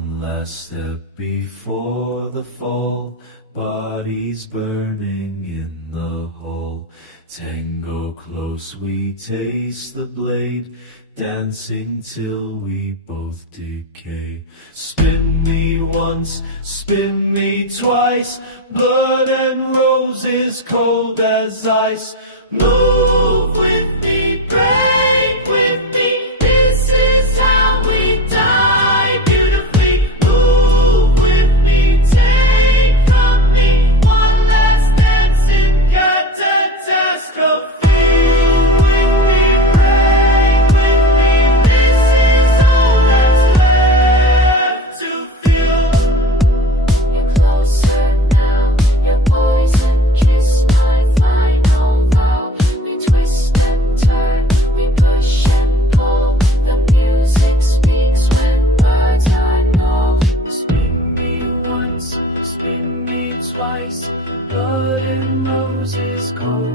One last step before the fall, bodies burning in the hall. Tango close, we taste the blade, dancing till we both decay. Spin me once, spin me twice, blood and roses cold as ice. Move with me, break with me, this is how we die beautifully. Move with me, take from me, one last dance in catastrophe. Move with me, break with me, this is all that's left to feel. You're closer now, your poison kiss, my final vow. We twist and turn, we push and pull. The music speaks when words are null. Spin me once, spin me twice, blood and roses cold